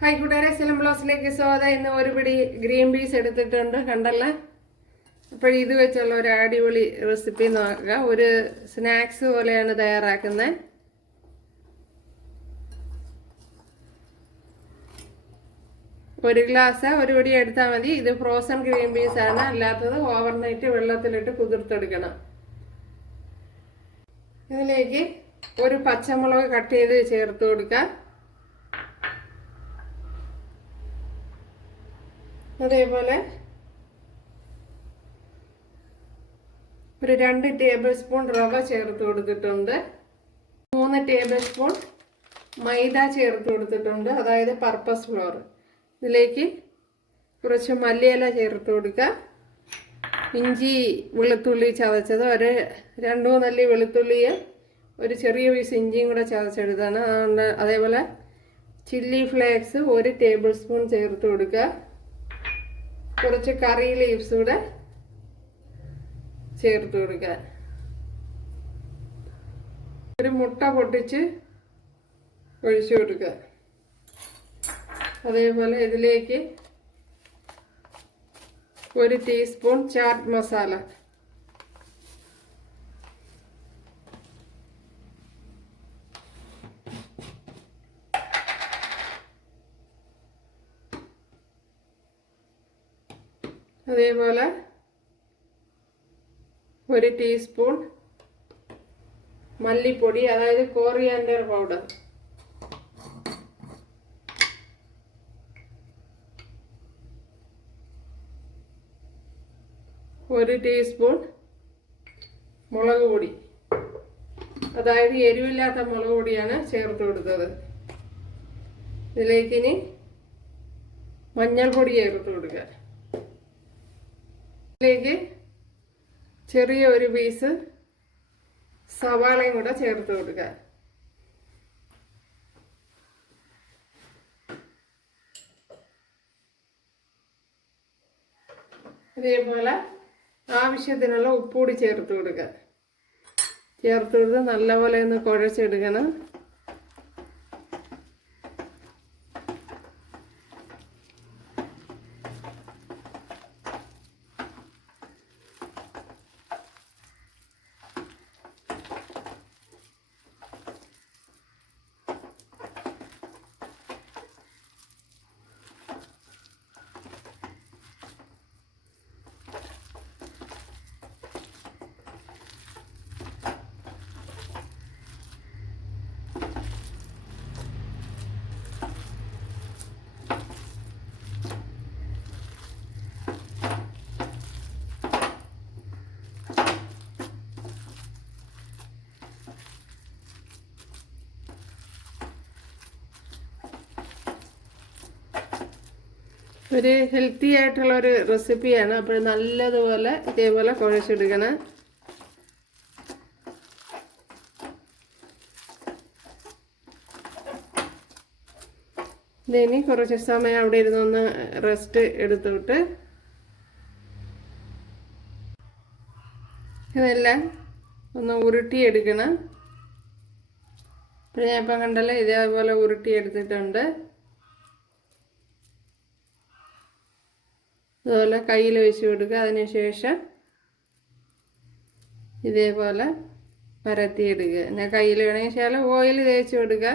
Hi കൂട്ടുകാരെ, സിലം ബ്ലോസിലേക്ക് സ്വാഗതം. ഇന്ന് ഒരു പിടി ഗ്രീൻ പീസ് എടുത്തിട്ടുണ്ട്, കണ്ടല്ലേ. അപ്പോൾ ഇത് വെച്ചുള്ള ഒരു അടിപൊളി റെസിപ്പി നോക്കുക. ഒരു സ്നാക്സ് പോലെയാണ് തയ്യാറാക്കുന്നത്. ഒരു ഗ്ലാസ് ഒരു പിടി എടുത്താൽ മതി. ഇത് ഫ്രോസൺ ഗ്രീൻ പീസ് ആണ്, അല്ലാത്തത് ഓവർനൈറ്റ് വെള്ളത്തിലിട്ട് കുതിർത്തെടുക്കണം. ഇതിലേക്ക് ഒരു പച്ചമുളക് കട്ട് ചെയ്ത് ചേർത്ത് കൊടുക്കാം. അതേപോലെ ഒരു 2 ടേബിൾ സ്പൂൺ റവ ചേർത്ത് കൊടുത്തിട്ടുണ്ട്. 3 ടേബിൾ സ്പൂൺ മൈദ ചേർത്ത് കൊടുത്തിട്ടുണ്ട്, അതായത് പർപ്പസ് ഫ്ലോർ. ഇതിലേക്ക് കുറച്ച് മല്ലിയില ചേർത്ത് കൊടുക്കുക. ഇഞ്ചി വെളുത്തുള്ളി ചതച്ചത്, ഒരു 2-3 അല്ലി വെളുത്തുള്ളിയും ഒരു ചെറിയ പീസ് ഇഞ്ചിയും കൂടെ ചതച്ചെടുത്താണ്. അതുകൊണ്ട് അതേപോലെ ചില്ലി ഫ്ലേക്സ് 1 ടേബിൾ സ്പൂൺ ചേർത്ത് കൊടുക്കുക. കുറച്ച് കറി ലീവ്സ് കൂടെ ചേർത്ത് കൊടുക്കുക. ഒരു മുട്ട പൊട്ടിച്ച് ഒഴിച്ചു കൊടുക്കുക. അതേപോലെ ഇതിലേക്ക് 1 ടീസ്പൂൺ ചാറ്റ് മസാല, അതേപോലെ 1 ടീസ്പൂൺ മല്ലിപ്പൊടി, അതായത് കോറിയാൻഡർ പൗഡർ, ഒരു ടീസ്പൂൺ മുളക് പൊടി, അതായത് എരിവില്ലാത്ത മുളക് പൊടിയാണ് ചേർത്ത് കൊടുത്തത്. ഇതിലേക്ക് ഇനി മഞ്ഞൾപ്പൊടി ചേർത്ത് കൊടുക്കുക. ഇതിലേക്ക് ചെറിയ ഒരു പീസ് സവാളയും കൂടെ ചേർത്ത് കൊടുക്കുക. അതേപോലെ ആവശ്യത്തിനുള്ള ഉപ്പുകൂടി ചേർത്ത് കൊടുക്കുക. ചേർത്ത് കൊടുത്ത് നല്ലപോലെ ഒന്ന് കുഴച്ചെടുക്കണം. ഒരു ഹെൽത്തി ആയിട്ടുള്ള ഒരു റെസിപ്പിയാണ്. അപ്പോൾ നല്ലതുപോലെ ഇതേപോലെ കുഴച്ചെടുക്കണം. ഇതിനി കുറച്ച് സമയം അവിടെ ഇരുന്നൊന്ന് റെസ്റ്റ് എടുത്തിട്ട് ഇതെല്ലാം ഒന്ന് ഉരുട്ടിയെടുക്കണം. അപ്പോൾ ഞാൻ ഇപ്പം കണ്ടല്ലോ, ഇതേപോലെ ഉരുട്ടിയെടുത്തിട്ടുണ്ട്. അതുപോലെ കയ്യിൽ വെച്ച് കൊടുക്കുക. അതിനുശേഷം ഇതേപോലെ പരത്തിയെടുക്കുക. പിന്നെ കയ്യിൽ വേണമെങ്കിൽ ഓയിൽ തേച്ച് കൊടുക്കുക.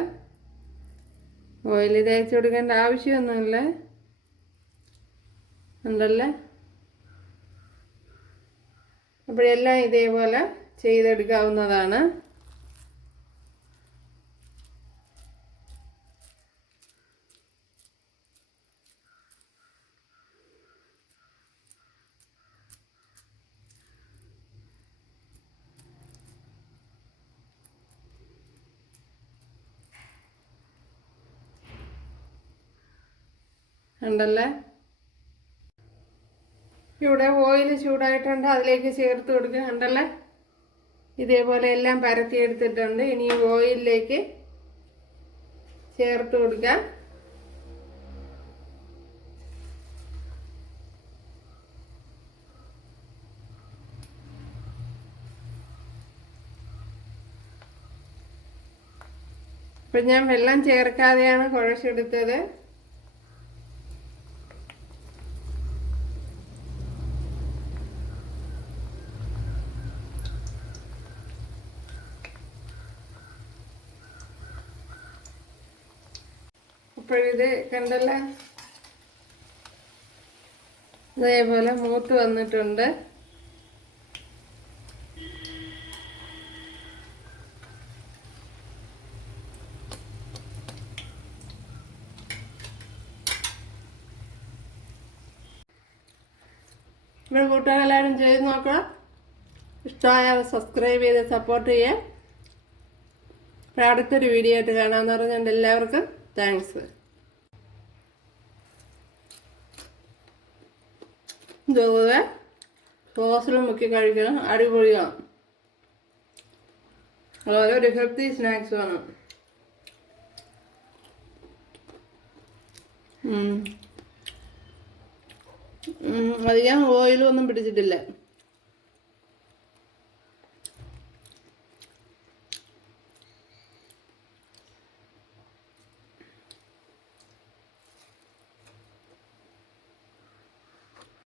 ഓയിൽ തേച്ച് കൊടുക്കേണ്ട ആവശ്യമൊന്നുമില്ല, ഉണ്ടല്ലേ. അപ്പോഴെല്ലാം ഇതേപോലെ ചെയ്തെടുക്കാവുന്നതാണ്. ഉണ്ടല്ലേ. ഇവിടെ ഓയിൽ ചൂടായിട്ടുണ്ട്, അതിലേക്ക് ചേർത്ത് കൊടുക്കുക. ഉണ്ടല്ലേ, ഇതേപോലെ എല്ലാം പരത്തിയെടുത്തിട്ടുണ്ട്. ഇനി ഓയിലിലേക്ക് ചേർത്ത് കൊടുക്കുക. ഇപ്പം ഞാൻ വെള്ളം ചേർക്കാതെയാണ് കുഴച്ചെടുത്തത്. ഇപ്പോഴിത് കണ്ടല്ല, ഇതേപോലെ മൂത്ത് വന്നിട്ടുണ്ട്. ഇവിടെ കൂട്ടുകാരെല്ലാവരും ചെയ്ത് നോക്കണം. ഇഷ്ടമായാൽ സബ്സ്ക്രൈബ് ചെയ്ത് സപ്പോർട്ട് ചെയ്യാം. അടുത്തൊരു വീഡിയോ ആയിട്ട് കാണാമെന്ന് പറഞ്ഞുകൊണ്ട് എല്ലാവർക്കും താങ്ക്സ്. ഇതുപോലെ സോസിലും മുക്കി കഴിക്കണം, അടിപൊളിയാണ്. അതുപോലെ ഒരു ഹെൽത്തി സ്നാക്സുമാണ്. അധികം ഓയിലൊന്നും പിടിച്ചിട്ടില്ല.